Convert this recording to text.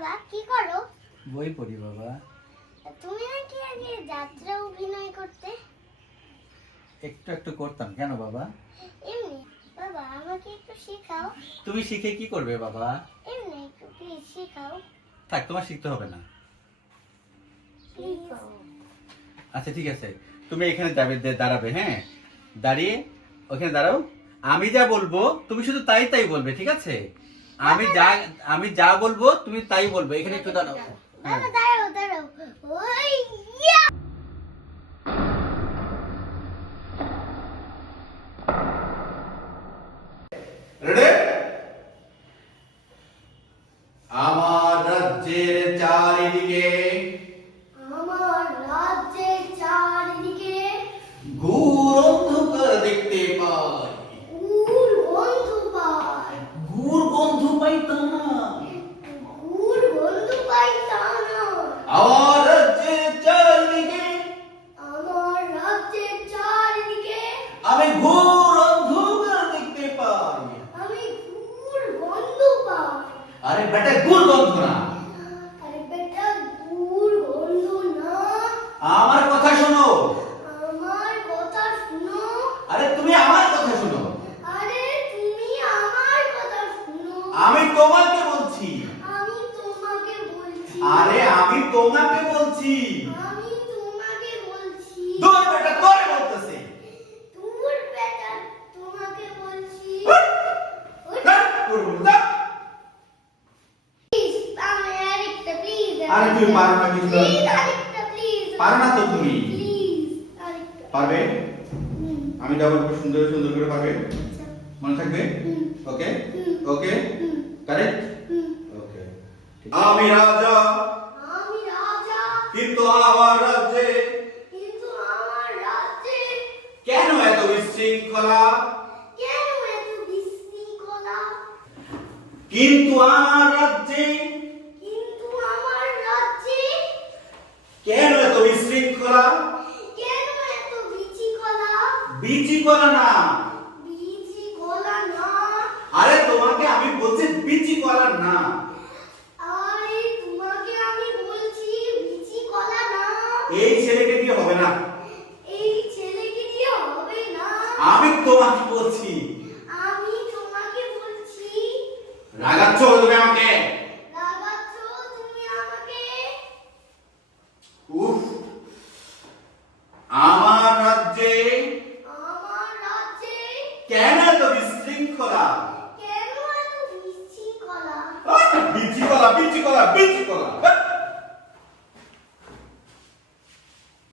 বাবা কি করো? বই পড়ি বাবা। তুমি নাকি আগে যাত্রা অভিনয় করতে? একটু একটু করতাম। কেন বাবা? এমনি। বাবা আমাকে একটু শেখাও। তুমি শিখে কি করবে বাবা? এমনি একটু প্লিজ শেখাও। থাক, তোমার শিখতে হবে না। প্লিজ। আচ্ছা ঠিক আছে, তুমি এখানে যাবে, দাঁড়াবে। হ্যাঁ, দাঁড়িয়ে ওখানে দাঁড়াও। আমি যা বলবো তুমি শুধু তাই তাই বলবে, ঠিক আছে? আমি যা বলবো তুমি তাই বলবে। এখানে একটু দাঁড়াও। বাবা দাঁড়াও দাঁড়াও। ওই ইয়া! রেডি? আমার রাজ্যের চারিদিকে আমার রাজ্যের চারিদিকে ঘোর অন্ধকার দেখতে পাই। ঘুর বন্ধু পাই। ঘোর গন্ধ পাই তা না, ঘুর বন্ধু পাই তা না। আমার রাজ্যের চারিদিকে আমার রাজ্যের চারিদিকে আমি ঘোর অন্ধকার দেখতে পাই। আমি ঘুর গন্ধ পাই। আরে বেটা, ঘোর গন্ধ না, আরে বেটা ঘুর গন্ধ না। আমার কথা শোনো। আমার কথা শুনো। আরে তুমি আমার কথা শোনো। আরে তুমি আমার কথা শুনো। আমি তোমাকে বলছি। আমি তোমাকে বলছি। আরে আমি তোমাকে বলছি। আমি তোমাকে বলছি। দূর বেটা, তোরে বলতেছে। দূর বেটা তোমাকে বলছি। প্লিজ আমি আরেকটা প্লিজ। আরে তুমি পারো না কিছু? প্লিজ আরেকটা প্লিজ। পারো না তো তুমি? প্লিজ আরেকটা। পারবে? হুম। আমি ডাবল করে সুন্দর সুন্দর করে পারবে? আচ্ছা। মনে থাকবে? হুম। ওকে হুম। ওকে হুম। কারেক্ট। হুম। ওকে। আমি রাজা, আমি রাজা, কিন্তু আমার রাজ্যে কিন্তু আমার রাজ্যে কেন এত বিশৃঙ্খলা? কেন এত বিশৃঙ্খলা? কিন্তু আমার রাজ্যে কিন্তু আমার রাজ্যে কেন এত বিশৃঙ্খলা? কেন এত বিচিকলা? বিচিকলা না, বিচিকলা না। আরে তোমাকে আমি বলছি বিচিকলা না। আরে তোমাকে আমি বলছি বিচিকলা না। এই ছেলেকে দিয়ে হবে না। এই ছেলেকে দিয়ে হবে না। আমি তোমাকে বলছি। আমি তোমাকে বলছি। রাগাচ্ছ তুমি আমাকে? রাগাচ্ছ তুমি আমাকে? উফ, আমার রাজ্যে আমার রাজ্যে কেন এত বিশৃঙ্খলা? কেন এত বিশৃঙ্খলা? বিচিকলা বিচিকলা বিচিকলা।